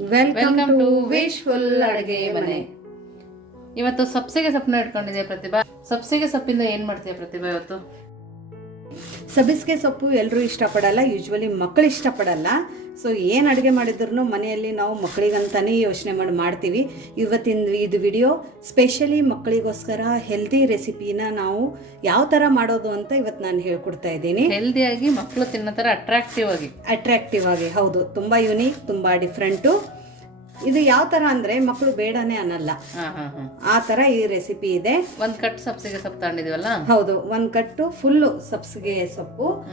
Welcome to to ವೇಶ್ಫುಲ್ ಅಡುಗೆ ಮನೆ. ಇವತ್ತು ಸಬ್ಸಿಗೆ ಸೊಪ್ಪನ್ನ ಇಟ್ಕೊಂಡಿದೆ ಪ್ರತಿಭಾ. ಸಬ್ಸಿಗೆ ಸೊಪ್ಪಿಂದ ಏನ್ ಮಾಡ್ತೀಯ ಪ್ರತಿಭಾ ಇವತ್ತು? ಸಬ್ಸಿಗೆ ಸೊಪ್ಪು ಎಲ್ಲರೂ ಇಷ್ಟಪಡಲ್ಲ ಯೂಶ್ವಲಿ ಮಕ್ಕಳು ಇಷ್ಟಪಡಲ್ಲ. ಸೊ ಏನು ಅಡುಗೆ ಮಾಡಿದ್ರು ಮನೆಯಲ್ಲಿ ನಾವು ಮಕ್ಕಳಿಗಂತಾನೇ ಯೋಚನೆ ಮಾಡಿ ಮಾಡ್ತೀವಿ. ಇವತ್ತಿನ ಇದು ವಿಡಿಯೋ ಸ್ಪೆಷಲಿ ಮಕ್ಕಳಿಗೋಸ್ಕರ ಹೆಲ್ದಿ ರೆಸಿಪಿನ ನಾವು ಯಾವ ಥರ ಮಾಡೋದು ಅಂತ ಇವತ್ತು ನಾನು ಹೇಳ್ಕೊಡ್ತಾ ಇದ್ದೀನಿ. ಹೆಲ್ದಿಯಾಗಿ ಮಕ್ಕಳು ತಿನ್ನೋ ಥರ ಅಟ್ರಾಕ್ಟಿವ್ ಆಗಿ. ಅಟ್ರಾಕ್ಟಿವ್ ಆಗಿ ಹೌದು. ತುಂಬ ಯುನೀಕ್ ತುಂಬ ಡಿಫ್ರೆಂಟು ಇದು ಯಾವ ತರ ಅಂದ್ರೆ ಮಕ್ಕಳು ಬೇಡನೇ ಅನ್ನಲ್ಲ. ಆ ತರ ಈ ರೆಸಿಪಿ ಇದೆ. ಒಂದ್ ಕಟ್ ಸಬ್ಸಿಗೆ ಸೊಪ್ಪು ತಗೊಂಡಿದೀವಲ್ಲ? ಹೌದು ಒಂದು ಕಟ್ಟು ಫುಲ್ಲು ಸಬ್ಸಿಗೆ ಸೊಪ್ಪು.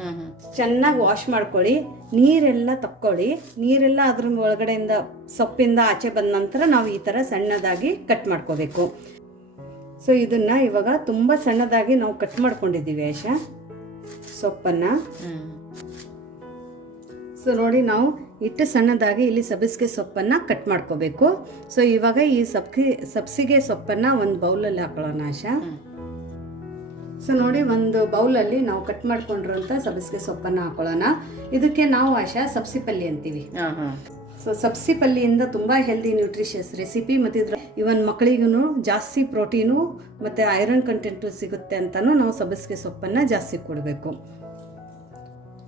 ಚೆನ್ನಾಗಿ ವಾಶ್ ಮಾಡ್ಕೊಳ್ಳಿ. ನೀರೆಲ್ಲ ತಕ್ಕೊಳ್ಳಿ. ನೀರೆಲ್ಲ ಅದ್ರ ಒಳಗಡೆಯಿಂದ ಸೊಪ್ಪಿಂದ ಆಚೆ ಬಂದ ನಂತರ ನಾವು ಈ ತರ ಸಣ್ಣದಾಗಿ ಕಟ್ ಮಾಡ್ಕೋಬೇಕು. ಸೊ ಇದನ್ನ ಇವಾಗ ತುಂಬಾ ಸಣ್ಣದಾಗಿ ನಾವು ಕಟ್ ಮಾಡ್ಕೊಂಡಿದ್ದೀವಿ ಆಶಾ ಸೊಪ್ಪನ್ನು. ಸೊ ನೋಡಿ ನಾವು ಇಟ್ಟು ಸಣ್ಣದಾಗಿ ಇಲ್ಲಿ ಸಬ್ಸಿಗೆ ಸೊಪ್ಪನ್ನು ಕಟ್ ಮಾಡ್ಕೋಬೇಕು. ಸೊ ಇವಾಗ ಈ ಸಬ್ಸಿ ಸಬ್ಸಿಗೆ ಸೊಪ್ಪನ್ನು ಒಂದು ಬೌಲಲ್ಲಿ ಹಾಕೊಳ್ಳೋಣ ಆಶಾ. ಸೊ ನೋಡಿ ಒಂದು ಬೌಲಲ್ಲಿ ನಾವು ಕಟ್ ಮಾಡ್ಕೊಂಡಿರೋಂಥ ಸಬ್ಸಿಗೆ ಸೊಪ್ಪನ್ನು ಹಾಕೊಳ್ಳೋಣ. ಇದಕ್ಕೆ ನಾವು ಆಶಾ ಸಬ್ಸಿ ಪಲ್ಲಿ ಅಂತೀವಿ. ಸೊ ಸಬ್ಸಿ ಪಲ್ಲಿಯಿಂದ ತುಂಬ ಹೆಲ್ದಿ ನ್ಯೂಟ್ರಿಷಿಯಸ್ ರೆಸಿಪಿ ಮತ್ತು ಇದ್ರ ಇವನ್ ಮಕ್ಕಳಿಗೂ ಜಾಸ್ತಿ ಪ್ರೋಟೀನು ಮತ್ತು ಐರನ್ ಕಂಟೆಂಟು ಸಿಗುತ್ತೆ ಅಂತಲೂ ನಾವು ಸಬ್ಸಿಗೆ ಸೊಪ್ಪನ್ನು ಜಾಸ್ತಿ ಕೊಡಬೇಕು.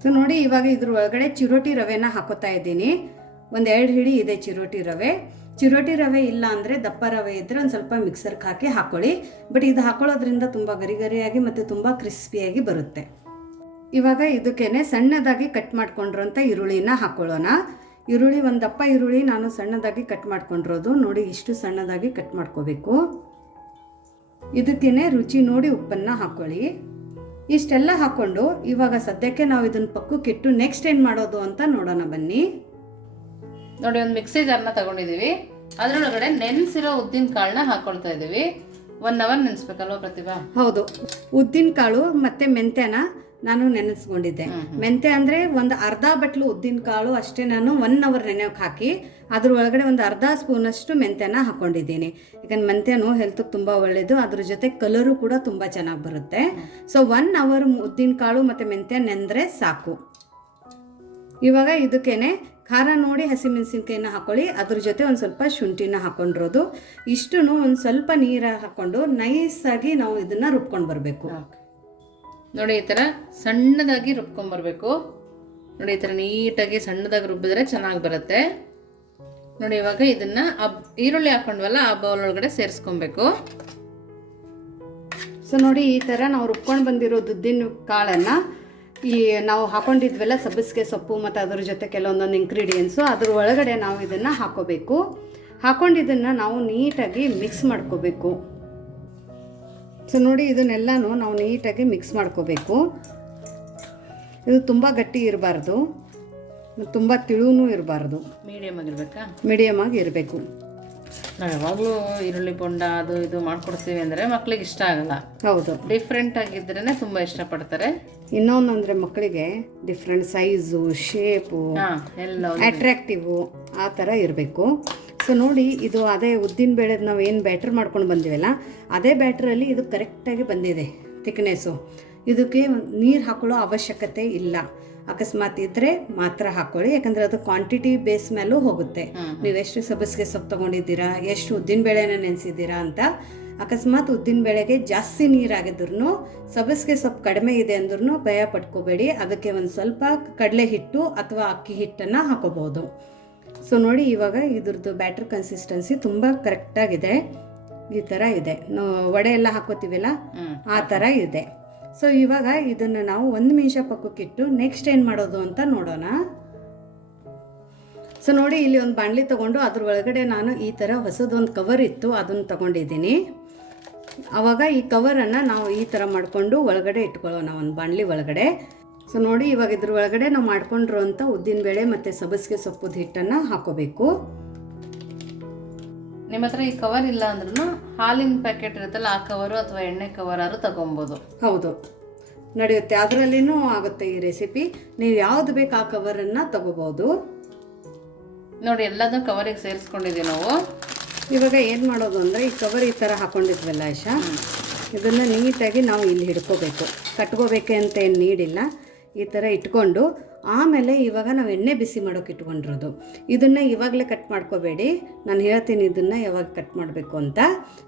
ಸೊ ನೋಡಿ, ಇವಾಗ ಇದ್ರ ಒಳಗಡೆ ಚಿರೋಟಿ ರವೆನ ಹಾಕೋತಾ ಇದ್ದೀನಿ. ಒಂದು ಎರಡು ಹಿಡಿ ಇದೆ ಚಿರೋಟಿ ರವೆ. ಚಿರೋಟಿ ರವೆ ಇಲ್ಲ ಅಂದರೆ ದಪ್ಪ ರವೆ ಇದ್ದರೆ ಒಂದು ಸ್ವಲ್ಪ ಮಿಕ್ಸರ್ಗೆ ಹಾಕಿ ಹಾಕೊಳ್ಳಿ. ಬಟ್ ಇದು ಹಾಕೊಳ್ಳೋದ್ರಿಂದ ತುಂಬ ಗರಿ ಗರಿಯಾಗಿ ಮತ್ತು ತುಂಬ ಕ್ರಿಸ್ಪಿಯಾಗಿ ಬರುತ್ತೆ. ಇವಾಗ ಇದಕ್ಕೇನೆ ಸಣ್ಣದಾಗಿ ಕಟ್ ಮಾಡ್ಕೊಂಡಿರೋಂಥ ಈರುಳ್ಳಿನ ಹಾಕೊಳ್ಳೋಣ. ಈರುಳ್ಳಿ, ಒಂದು ದಪ್ಪ ಈರುಳ್ಳಿ ನಾನು ಸಣ್ಣದಾಗಿ ಕಟ್ ಮಾಡ್ಕೊಂಡಿರೋದು. ನೋಡಿ, ಇಷ್ಟು ಸಣ್ಣದಾಗಿ ಕಟ್ ಮಾಡ್ಕೋಬೇಕು. ಇದಕ್ಕೇನೆ ರುಚಿ ನೋಡಿ ಉಪ್ಪನ್ನು ಹಾಕೊಳ್ಳಿ. ಇಷ್ಟೆಲ್ಲ ಹಾಕ್ಕೊಂಡು ಇವಾಗ ಸದ್ಯಕ್ಕೆ ನಾವು ಇದನ್ನ ಪಕ್ಕಕ್ಕಿಟ್ಟು ನೆಕ್ಸ್ಟ್ ಏನು ಮಾಡೋದು ಅಂತ ನೋಡೋಣ ಬನ್ನಿ. ನೋಡಿ ಒಂದು ಮಿಕ್ಸಿ ಜಾರ್ನ ತಗೊಂಡಿದೀವಿ ಅದ್ರೊಳಗಡೆ ನೆನೆಸಿರೋ ಉದ್ದಿನ ಕಾಳನ್ನ ಹಾಕೊಳ್ತಾ ಇದೀವಿ ಒನ್ ಅವರ್ ನೆನೆಸ್ಬೇಕಲ್ವ ಪ್ರತಿಭಾ? ಹೌದು. ಉದ್ದಿನ ಕಾಳು ಮತ್ತು ಮೆಂತ್ಯನ ನಾನು ನೆನೆಸ್ಕೊಂಡಿದ್ದೆ. ಮೆಂತೆ ಅಂದ್ರೆ ಒಂದು ಅರ್ಧ ಬಟ್ಲು ಉದ್ದಿನ ಕಾಳು ಅಷ್ಟೇ ನಾನು ಒನ್ ಅವರ್ ನೆನೆಯೋಕೆ ಹಾಕಿ ಅದ್ರ ಒಳಗಡೆ ಒಂದು ಅರ್ಧ ಸ್ಪೂನಷ್ಟು ಮೆಂತ್ಯನ ಹಾಕೊಂಡಿದ್ದೀನಿ. ಯಾಕಂದ್ರೆ ಮೆಂತ್ಯನು ಹೆಲ್ತ್ಗೆ ತುಂಬ ಒಳ್ಳೆಯದು ಅದ್ರ ಜೊತೆ ಕಲರು ಕೂಡ ತುಂಬ ಚೆನ್ನಾಗಿ ಬರುತ್ತೆ. ಸೊ ಒನ್ ಅವರ್ ಉದ್ದಿನ ಕಾಳು ಮತ್ತು ಮೆಂತ್ಯ ನೆಂದರೆ ಸಾಕು. ಇವಾಗ ಇದಕ್ಕೇನೆ ಖಾರ ನೋಡಿ ಹಸಿಮೆಣಸಿನ್ಕಾಯಿನ ಹಾಕೊಳ್ಳಿ ಅದ್ರ ಜೊತೆ ಒಂದು ಸ್ವಲ್ಪ ಶುಂಠಿನ ಹಾಕೊಂಡಿರೋದು. ಇಷ್ಟು ಒಂದು ಸ್ವಲ್ಪ ನೀರು ಹಾಕ್ಕೊಂಡು ನೈಸಾಗಿ ನಾವು ಇದನ್ನು ರುಬ್ಕೊಂಡು ಬರಬೇಕು. ನೋಡಿ, ಈ ತರ ಸಣ್ಣದಾಗಿ ರುಬ್ಕೊಂಬರ್ಬೇಕು. ನೋಡಿ, ಈ ತರ ನೀಟಾಗಿ ಸಣ್ಣದಾಗಿ ರುಬ್ಬಿದ್ರೆ ಚೆನ್ನಾಗಿ ಬರುತ್ತೆ. ನೋಡಿ, ಇವಾಗ ಇದನ್ನ ಆ ಈರುಳ್ಳಿ ಹಾಕೊಂಡ್ವಲ್ಲ, ಆ ಬೌಲ್ ಒಳಗಡೆ ಸೇರಿಸ್ಕೊಬೇಕು. ಸೊ ನೋಡಿ, ಈ ಥರ ನಾವು ರುಬ್ಕೊಂಡು ಬಂದಿರೋ ದುದ್ದಿನ ಕಾಳನ್ನು ಈ ನಾವು ಹಾಕೊಂಡಿದ್ವಲ್ಲ, ಸಬ್ಬಸಿಗೆ ಸೊಪ್ಪು ಮತ್ತು ಅದ್ರ ಜೊತೆ ಕೆಲವೊಂದೊಂದು ಇಂಗ್ರೀಡಿಯೆಂಟ್ಸು ಅದ್ರ ಒಳಗಡೆ ನಾವು ಇದನ್ನು ಹಾಕೋಬೇಕು. ಹಾಕೊಂಡಿದ್ದನ್ನು ನಾವು ನೀಟಾಗಿ ಮಿಕ್ಸ್ ಮಾಡ್ಕೋಬೇಕು. ಸೊ ನೋಡಿ ಇದನ್ನೆಲ್ಲನೂ ನಾವು ನೀಟಾಗಿ ಮಿಕ್ಸ್ ಮಾಡ್ಕೋಬೇಕು. ಇದು ತುಂಬ ಗಟ್ಟಿ ಇರಬಾರ್ದು. ತುಂಬ ತಿಳುವೂ ಇರಬಾರ್ದು. ಮೀಡಿಯಮ್ ಆಗಿರ್ಬೇಕಾ? ಮೀಡಿಯಮ್ ಆಗಿ ಇರಬೇಕು. ನಾವು ಯಾವಾಗಲೂ ಈರುಳ್ಳಿ ಬೊಂಡ ಅದು ಇದು ಮಾಡ್ಕೊಡ್ತೀವಿ ಅಂದರೆ ಮಕ್ಕಳಿಗೆ ಇಷ್ಟ ಆಗಲ್ಲ. ಹೌದು. ಡಿಫ್ರೆಂಟ್ ಆಗಿದ್ರೇ ತುಂಬ ಇಷ್ಟಪಡ್ತಾರೆ. ಇನ್ನೊಂದು ಅಂದರೆ ಮಕ್ಕಳಿಗೆ ಡಿಫ್ರೆಂಟ್ ಸೈಜು ಶೇಪು ಎಲ್ಲ ಅಟ್ರಾಕ್ಟಿವು ಆ ಥರ ಇರಬೇಕು. ಸೊ ನೋಡಿ ಇದು ಅದೇ ಉದ್ದಿನ ಬೇಳೆದು ನಾವು ಏನು ಬ್ಯಾಟ್ರ್ ಮಾಡ್ಕೊಂಡು ಬಂದಿವಲ್ಲ ಅದೇ ಬ್ಯಾಟ್ರಲ್ಲಿ ಇದು ಕರೆಕ್ಟಾಗಿ ಬಂದಿದೆ ಥಿಕ್ನೆಸ್ಸು ಇದಕ್ಕೆ ನೀರು ಹಾಕೊಳ್ಳೋ ಅವಶ್ಯಕತೆ ಇಲ್ಲ. ಅಕಸ್ಮಾತ್ ಇದ್ದರೆ ಮಾತ್ರ ಹಾಕ್ಕೊಳ್ಳಿ ಯಾಕಂದರೆ ಅದು ಕ್ವಾಂಟಿಟಿ ಬೇಸ್ ಮೇಲೂ ಹೋಗುತ್ತೆ. ನೀವು ಎಷ್ಟು ಸಬ್ಬಸಿಗೆ ಸೊಪ್ಪು ತೊಗೊಂಡಿದ್ದೀರಾ ಎಷ್ಟು ಉದ್ದಿನ ಬೇಳೆನ ನೆನೆಸಿದ್ದೀರಾ ಅಂತ ಅಕಸ್ಮಾತ್ ಉದ್ದಿನ ಬೇಳೆಗೆ ಜಾಸ್ತಿ ನೀರಾಗಿದ್ರು ಸಬ್ಬಸಿಗೆ ಸೊಪ್ಪು ಕಡಿಮೆ ಇದೆ ಅಂದ್ರೂ ಭಯ ಪಟ್ಕೋಬೇಡಿ. ಅದಕ್ಕೆ ಒಂದು ಸ್ವಲ್ಪ ಕಡಲೆ ಹಿಟ್ಟು ಅಥವಾ ಅಕ್ಕಿ ಹಿಟ್ಟನ್ನು ಹಾಕೋಬೋದು ಸೊ ನೋಡಿ ಇವಾಗ ಇದ್ರದ್ದು ಬ್ಯಾಟ್ರ್ ಕನ್ಸಿಸ್ಟೆನ್ಸಿ ತುಂಬ ಕರೆಕ್ಟಾಗಿದೆ ಈ ಥರ ಇದೆ. ವಡೆ ಎಲ್ಲ ಹಾಕೋತೀವಲ್ಲ? ಆ ಥರ ಇದೆ. ಸೊ ಇವಾಗ ಇದನ್ನು ನಾವು ಒಂದು ನಿಮಿಷ ಪಕ್ಕಕ್ಕಿಟ್ಟು ನೆಕ್ಸ್ಟ್ ಏನು ಮಾಡೋದು ಅಂತ ನೋಡೋಣ. ಸೊ ನೋಡಿ ಇಲ್ಲಿ ಒಂದು ಬಾಣಲಿ ತೊಗೊಂಡು ಅದ್ರ ಒಳಗಡೆ ನಾನು ಈ ಥರ ಹೊಸದೊಂದು ಕವರ್ ಇತ್ತು ಅದನ್ನು ತೊಗೊಂಡಿದ್ದೀನಿ. ಆವಾಗ ಈ ಕವರನ್ನು ನಾವು ಈ ಥರ ಮಾಡಿಕೊಂಡು ಒಳಗಡೆ ಇಟ್ಕೊಳ್ಳೋಣ ಒಂದು ಬಾಣಲಿ ಒಳಗಡೆ. ಸೊ ನೋಡಿ ಇವಾಗ ಇದ್ರ ಒಳಗಡೆ ನಾವು ಮಾಡ್ಕೊಂಡಿರೋಂಥ ಉದ್ದಿನಬೇಳೆ ಮತ್ತು ಸಬ್ಬಸಿಗೆ ಸೊಪ್ಪುದ ಹಿಟ್ಟನ್ನು ಹಾಕೋಬೇಕು. ನಿಮ್ಮ ಹತ್ರ ಈ ಕವರ್ ಇಲ್ಲ ಅಂದ್ರೂ ಹಾಲಿನ ಪ್ಯಾಕೆಟ್ ಇರುತ್ತಲ್ಲ ಆ ಕವರು ಅಥವಾ ಎಣ್ಣೆ ಕವರ್ ಆದ್ರೂ ತಗೊಬೋದು. ಹೌದು. ನಡೆಯುತ್ತೆ. ಅದರಲ್ಲಿನೂ ಆಗುತ್ತೆ ಈ ರೆಸಿಪಿ ನೀವು ಯಾವ್ದು ಬೇಕು ಆ ಕವರನ್ನು ತಗೋಬೋದು. ನೋಡಿ ಎಲ್ಲದೂ ಕವರಿಗೆ ಸೇರಿಸ್ಕೊಂಡಿದ್ದೀವಿ ನಾವು. ಇವಾಗ ಏನು ಮಾಡೋದು ಅಂದರೆ ಈ ಕವರ್ ಈ ಥರ ಹಾಕೊಂಡಿದ್ವಲ್ಲ ಆಶಾ ಇದನ್ನು ನೀಟಾಗಿ ನಾವು ಇಲ್ಲಿ ಹಿಡ್ಕೋಬೇಕು. ಕಟ್ಕೋಬೇಕೆ ಅಂತ ಏನು ನೀಡಿಲ್ಲ. ಈ ಥರ ಇಟ್ಕೊಂಡು ಆಮೇಲೆ ಇವಾಗ ನಾವು ಎಣ್ಣೆ ಬಿಸಿ ಮಾಡೋಕೆ ಇಟ್ಕೊಂಡಿರೋದು. ಇದನ್ನು ಇವಾಗಲೇ ಕಟ್ ಮಾಡ್ಕೋಬೇಡಿ. ನಾನು ಹೇಳ್ತೀನಿ ಇದನ್ನು ಯಾವಾಗ ಕಟ್ ಮಾಡಬೇಕು ಅಂತ.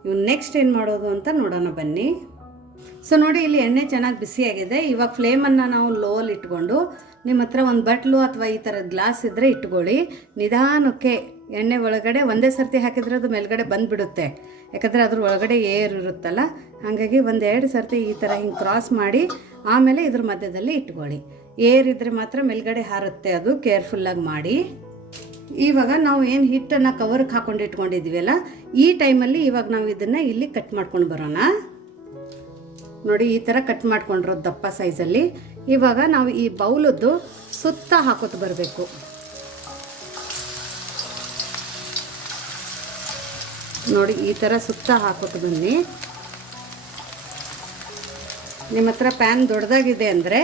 ಇವ್ನು ನೆಕ್ಸ್ಟ್ ಏನು ಮಾಡೋದು ಅಂತ ನೋಡೋಣ ಬನ್ನಿ. ಸೊ ನೋಡಿ ಇಲ್ಲಿ ಎಣ್ಣೆ ಚೆನ್ನಾಗಿ ಬಿಸಿಯಾಗಿದೆ ಇವಾಗ ಫ್ಲೇಮನ್ನು ನಾವು ಲೋಲ್ ಇಟ್ಕೊಂಡು ನಿಮ್ಮ ಹತ್ರ ಒಂದು ಬಟ್ಲು ಅಥವಾ ಈ ಥರದ ಗ್ಲಾಸ್ ಇದ್ದರೆ ಇಟ್ಕೊಳ್ಳಿ. ನಿಧಾನಕ್ಕೆ ಎಣ್ಣೆ ಒಳಗಡೆ ಒಂದೇ ಸರ್ತಿ ಹಾಕಿದ್ರೆ ಅದು ಮೇಲ್ಗಡೆ ಬಂದುಬಿಡುತ್ತೆ. ಯಾಕಂದರೆ ಅದ್ರ ಒಳಗಡೆ ಏರ್ ಇರುತ್ತಲ್ಲ, ಹಾಗಾಗಿ ಒಂದೆರಡು ಸರ್ತಿ ಈ ಥರ ಹಿಂಗೆ ಕ್ರಾಸ್ ಮಾಡಿ ಆಮೇಲೆ ಇದ್ರ ಮಧ್ಯದಲ್ಲಿ ಇಟ್ಕೊಳ್ಳಿ. ಏರ್ ಇದ್ದರೆ ಮಾತ್ರ ಮೇಲ್ಗಡೆ ಹಾರುತ್ತೆ ಅದು ಕೇರ್ಫುಲ್ಲಾಗಿ ಮಾಡಿ. ಇವಾಗ ನಾವು ಏನು ಹಿಟ್ಟನ್ನು ಕವರ್ಗೆ ಹಾಕೊಂಡು ಇಟ್ಕೊಂಡಿದ್ದೀವಲ್ಲ ಈ ಟೈಮಲ್ಲಿ ಇವಾಗ ನಾವು ಇದನ್ನು ಇಲ್ಲಿ ಕಟ್ ಮಾಡ್ಕೊಂಡು ಬರೋಣ. ನೋಡಿ, ಈ ಥರ ಕಟ್ ಮಾಡ್ಕೊಂಡಿರೋದು ದಪ್ಪ ಸೈಜಲ್ಲಿ ಇವಾಗ ನಾವು ಈ ಬೌಲದ್ದು ಸುತ್ತ ಹಾಕೋತ ಬರಬೇಕು. ನೋಡಿ, ಈ ಥರ ಸುತ್ತ ಹಾಕೋತ ಬನ್ನಿ. ನಿಮ್ಮ ಹತ್ರ ಪ್ಯಾನ್ ದೊಡ್ಡದಾಗಿದೆ ಅಂದರೆ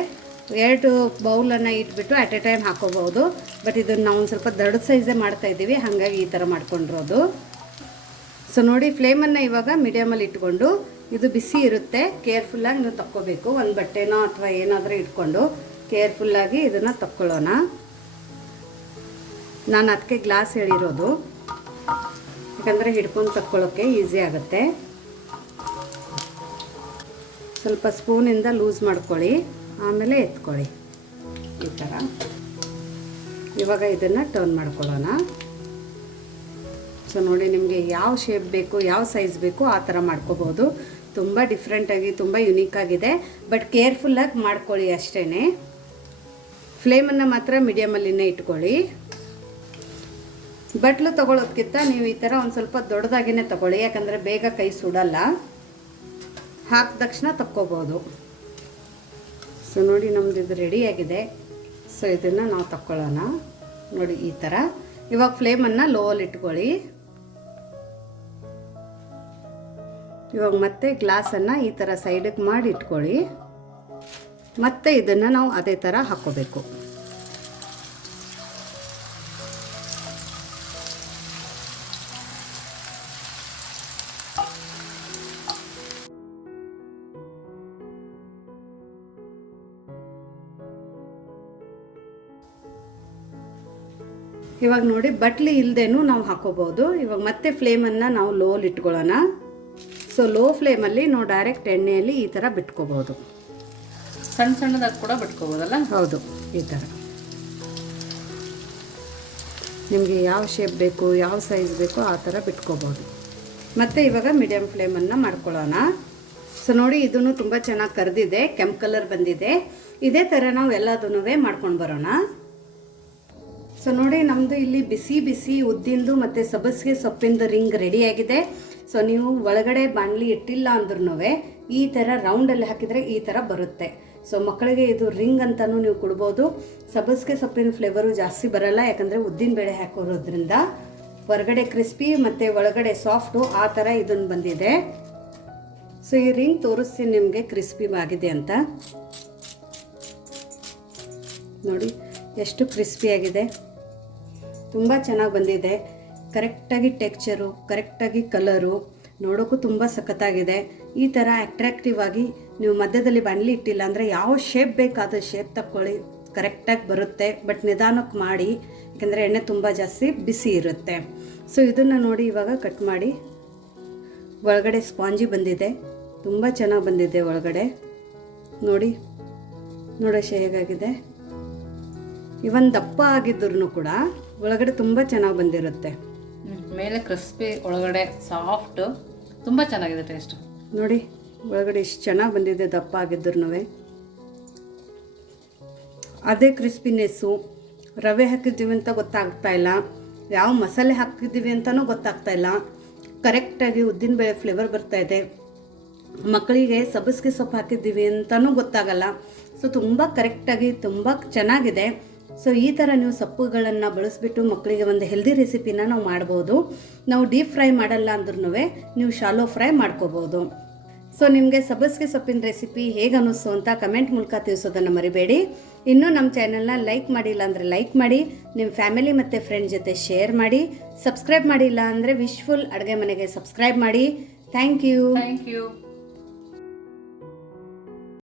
ಎರಡು ಬೌಲನ್ನು ಇಟ್ಬಿಟ್ಟು ಅಟ್ ಎ ಟೈಮ್ ಹಾಕೋಬಹುದು ಬಟ್ ಇದನ್ನು ನಾವು ಒಂದು ಸ್ವಲ್ಪ ದೊಡ್ಡ ಸೈಜೇ ಮಾಡ್ತಾ ಇದ್ದೀವಿ, ಹಾಗಾಗಿ ಈ ಥರ ಮಾಡ್ಕೊಂಡಿರೋದು. ಸೊ ನೋಡಿ ಫ್ಲೇಮನ್ನು ಇವಾಗ ಮೀಡಿಯಮಲ್ಲಿ ಇಟ್ಕೊಂಡು ಇದು ಬಿಸಿ ಇರುತ್ತೆ. ಕೇರ್ಫುಲ್ಲಾಗಿ ನೀವು ತಕ್ಕೋಬೇಕು. ಒಂದು ಬಟ್ಟೆನೋ ಅಥವಾ ಏನಾದರೂ ಇಟ್ಕೊಂಡು ಕೇರ್ಫುಲ್ಲಾಗಿ ಇದನ್ನು ತಕ್ಕೊಳ್ಳೋಣ. ನಾನು ಅದಕ್ಕೆ ಗ್ಲಾಸ್ ಹೇಳಿರೋದು. ಯಾಕಂದರೆ ಹಿಡ್ಕೊಂಡು ತಕ್ಕೊಳ್ಳೋಕ್ಕೆ ಈಸಿ ಆಗುತ್ತೆ. ಸ್ವಲ್ಪ ಸ್ಪೂನಿಂದ ಲೂಸ್ ಮಾಡ್ಕೊಳ್ಳಿ, ಆಮೇಲೆ ಎತ್ಕೊಳ್ಳಿ. ಈ ಥರ ಇವಾಗ ಇದನ್ನು ಟರ್ನ್ ಮಾಡ್ಕೊಳ್ಳೋಣ. ಸೊ ನೋಡಿ ನಿಮಗೆ ಯಾವ ಶೇಪ್ ಬೇಕು, ಯಾವ ಸೈಜ್ ಬೇಕು ಆ ಥರ ಮಾಡ್ಕೋಬೋದು. ತುಂಬ ಡಿಫ್ರೆಂಟಾಗಿ ತುಂಬ ಯುನೀಕ್ ಆಗಿದೆ. ಬಟ್ ಕೇರ್ಫುಲ್ಲಾಗಿ ಮಾಡ್ಕೊಳ್ಳಿ ಅಷ್ಟೇ ಫ್ಲೇಮನ್ನು ಮಾತ್ರ ಮೀಡಿಯಮಲ್ಲಿನೇ ಇಟ್ಕೊಳ್ಳಿ. ಬಟ್ಲು ತಗೊಳ್ಳೋದ್ಕಿಂತ ನೀವು ಈ ಥರ ಒಂದು ಸ್ವಲ್ಪ ದೊಡ್ಡದಾಗಿನೇ ತಗೊಳ್ಳಿ, ಯಾಕಂದರೆ ಬೇಗ ಕೈ ಸುಡಲ್ಲ. ಹಾಕಿದ ತಕ್ಷಣ ತಕ್ಕೋಬೋದು. ಸೊ ನೋಡಿ ನಮ್ದು ಇದು ರೆಡಿಯಾಗಿದೆ ಸೊ ಇದನ್ನು ನಾವು ತಕ್ಕೊಳ್ಳೋಣ. ನೋಡಿ ಈ ಥರ. ಇವಾಗ ಫ್ಲೇಮನ್ನು ಲೋವಲ್ಲಿ ಇಟ್ಕೊಳ್ಳಿ. ಇವಾಗ ಮತ್ತೆ ಗ್ಲಾಸನ್ನು ಈ ಥರ ಸೈಡಿಗೆ ಮಾಡಿ ಇಟ್ಕೊಳ್ಳಿ. ಮತ್ತೆ ಇದನ್ನು ನಾವು ಅದೇ ಥರ ಹಾಕ್ಕೋಬೇಕು. ಇವಾಗ ನೋಡಿ ಬಟ್ಲಿ ಇಲ್ಲದೇನು ನಾವು ಹಾಕೋಬೋದು. ಇವಾಗ ಮತ್ತೆ ಫ್ಲೇಮನ್ನು ನಾವು ಲೋಲ್ ಇಟ್ಕೊಳ್ಳೋಣ. ಸೊ ಲೋ ಫ್ಲೇಮಲ್ಲಿ ನಾವು ಡೈರೆಕ್ಟ್ ಎಣ್ಣೆಯಲ್ಲಿ ಈ ಥರ ಬಿಟ್ಕೋಬೋದು. ಸಣ್ಣ ಸಣ್ಣದಾಗಿ ಕೂಡ ಬಿಟ್ಕೋಬೋದಲ್ಲ? ಹೌದು ಈ ಥರ ನಿಮಗೆ ಯಾವ ಶೇಪ್ ಬೇಕು ಯಾವ ಸೈಜ್ ಬೇಕು ಆ ಥರ ಬಿಟ್ಕೋಬೋದು. ಮತ್ತು ಇವಾಗ ಮೀಡಿಯಮ್ ಫ್ಲೇಮನ್ನು ಮಾಡ್ಕೊಳ್ಳೋಣ. ಸೊ ನೋಡಿ ಇದನ್ನು ತುಂಬ ಚೆನ್ನಾಗಿ ಕರೆದಿದೆ ಕೆಂಪು ಕಲರ್ ಬಂದಿದೆ. ಇದೇ ಥರ ನಾವು ಎಲ್ಲದನ್ನೂ ಮಾಡ್ಕೊಂಡು ಬರೋಣ. ಸೊ ನೋಡಿ ನಮ್ಮದು ಇಲ್ಲಿ ಬಿಸಿ ಬಿಸಿ ಉದ್ದಿಂದು ಮತ್ತು ಸಬ್ಬಸಿಗೆ ಸೊಪ್ಪಿಂದು ರಿಂಗ್ ರೆಡಿಯಾಗಿದೆ ಸೊ ನೀವು ಒಳಗಡೆ ಬಾಣಲಿ ಇಟ್ಟಿಲ್ಲ ಅಂದ್ರೂ ಈ ಥರ ರೌಂಡಲ್ಲಿ ಹಾಕಿದರೆ ಈ ಥರ ಬರುತ್ತೆ. ಸೊ ಮಕ್ಕಳಿಗೆ ಇದು ರಿಂಗ್ ಅಂತಲೂ ನೀವು ಕೊಡ್ಬೋದು. ಸಬ್ಬಸಿಗೆ ಸೊಪ್ಪಿನ ಫ್ಲೇವರು ಜಾಸ್ತಿ ಬರಲ್ಲ, ಯಾಕಂದರೆ ಉದ್ದಿನ ಬೇಳೆ ಹಾಕೋದ್ರಿಂದ ಹೊರಗಡೆ ಕ್ರಿಸ್ಪಿ ಮತ್ತು ಒಳಗಡೆ ಸಾಫ್ಟು ಆ ಥರ ಇದನ್ನು ಬಂದಿದೆ. ಸೊ ಈ ರಿಂಗ್ ತೋರಿಸ್ತೀನಿ ನಿಮಗೆ ಕ್ರಿಸ್ಪಿ ಆಗಿದೆ ಅಂತ. ನೋಡಿ, ಎಷ್ಟು ಕ್ರಿಸ್ಪಿಯಾಗಿದೆ ತುಂಬ ಚೆನ್ನಾಗಿ ಬಂದಿದೆ. ಕರೆಕ್ಟಾಗಿ ಟೆಕ್ಚರು ಕರೆಕ್ಟಾಗಿ ಕಲರು ನೋಡೋಕ್ಕೂ ತುಂಬ ಸಖತ್ತಾಗಿದೆ. ಈ ಥರ ಅಟ್ರ್ಯಾಕ್ಟಿವ್ ಆಗಿ ನೀವು ಮಧ್ಯದಲ್ಲಿ ಬಾಣಲಿ ಇಟ್ಟಿಲ್ಲ ಅಂದರೆ ಯಾವ ಶೇಪ್ ಬೇಕಾದ ಶೇಪ್ ತಕ್ಕೊಳ್ಳಿ, ಕರೆಕ್ಟಾಗಿ ಬರುತ್ತೆ. ಬಟ್ ನಿಧಾನಕ್ಕೆ ಮಾಡಿ, ಯಾಕೆಂದರೆ ಎಣ್ಣೆ ತುಂಬ ಜಾಸ್ತಿ ಬಿಸಿ ಇರುತ್ತೆ. ಸೊ ಇದನ್ನು ನೋಡಿ ಇವಾಗ ಕಟ್ ಮಾಡಿ, ಒಳಗಡೆ ಸ್ಪಾಂಜಿ ಬಂದಿದೆ. ತುಂಬ ಚೆನ್ನಾಗಿ ಬಂದಿದೆ ಒಳಗಡೆ. ನೋಡಿ ನೋಡೋಶೆ ಹೇಗಾಗಿದೆ? ಇವನ್ ದಪ್ಪ ಆಗಿದ್ರು ಕೂಡ ಒಳಗಡೆ ತುಂಬ ಚೆನ್ನಾಗಿ ಬಂದಿರುತ್ತೆ. ಮೇಲೆ ಕ್ರಿಸ್ಪಿ ಒಳಗಡೆ ಸಾಫ್ಟ್ ತುಂಬ ಚೆನ್ನಾಗಿದೆ ಟೇಸ್ಟ್. ನೋಡಿ ಒಳಗಡೆ ಇಷ್ಟು ಚೆನ್ನಾಗಿ ಬಂದಿದೆ ದಪ್ಪ ಆಗಿದ್ರು ಅದೇ ಕ್ರಿಸ್ಪಿನೆಸ್ಸು ರವೆ ಹಾಕಿದ್ದೀವಿ ಅಂತ ಗೊತ್ತಾಗ್ತಾ ಇಲ್ಲ. ಯಾವ ಮಸಾಲೆ ಹಾಕಿದ್ದೀವಿ ಅಂತಲೂ ಗೊತ್ತಾಗ್ತಾ ಇಲ್ಲ. ಕರೆಕ್ಟಾಗಿ ಉದ್ದಿನಬೇಳೆ ಫ್ಲೇವರ್ ಬರ್ತಾ ಇದೆ. ಮಕ್ಕಳಿಗೆ ಸಬ್ಬಸ್ಗೆ ಸೊಪ್ಪು ಹಾಕಿದ್ದೀವಿ ಅಂತಲೂ ಗೊತ್ತಾಗಲ್ಲ. ಸೊ ತುಂಬ ಕರೆಕ್ಟಾಗಿ ತುಂಬ ಚೆನ್ನಾಗಿದೆ. ಸೊ ಈ ಥರ ನೀವು ಸೊಪ್ಪುಗಳನ್ನು ಬಳಸಿಬಿಟ್ಟು ಮಕ್ಕಳಿಗೆ ಒಂದು ಹೆಲ್ದಿ ರೆಸಿಪಿನ ನಾವು ಮಾಡ್ಬೋದು. ನಾವು ಡೀಪ್ ಫ್ರೈ ಮಾಡಲ್ಲ ಅಂದ್ರೂ ನೀವು ಶಾಲೋ ಫ್ರೈ ಮಾಡ್ಕೋಬೋದು. ಸೊ ನಿಮಗೆ ಸಬ್ಬಸಿಗೆ ಸೊಪ್ಪಿನ ರೆಸಿಪಿ ಹೇಗೆ ಅನ್ನಿಸ್ತು ಅಂತ ಕಮೆಂಟ್ ಮೂಲಕ ತಿಳಿಸೋದನ್ನು ಮರಿಬೇಡಿ. ಇನ್ನೂ ನಮ್ಮ ಚಾನಲ್ನ ಲೈಕ್ ಮಾಡಿಲ್ಲ ಅಂದರೆ ಲೈಕ್ ಮಾಡಿ ನಿಮ್ಮ ಫ್ಯಾಮಿಲಿ ಮತ್ತು ಫ್ರೆಂಡ್ ಜೊತೆ ಶೇರ್ ಮಾಡಿ ಸಬ್ಸ್ಕ್ರೈಬ್ ಮಾಡಿಲ್ಲ ಅಂದರೆ ವಿಶ್ಫುಲ್ ಅಡುಗೆ ಮನೆಗೆ ಸಬ್ಸ್ಕ್ರೈಬ್ ಮಾಡಿ. Thank you thank you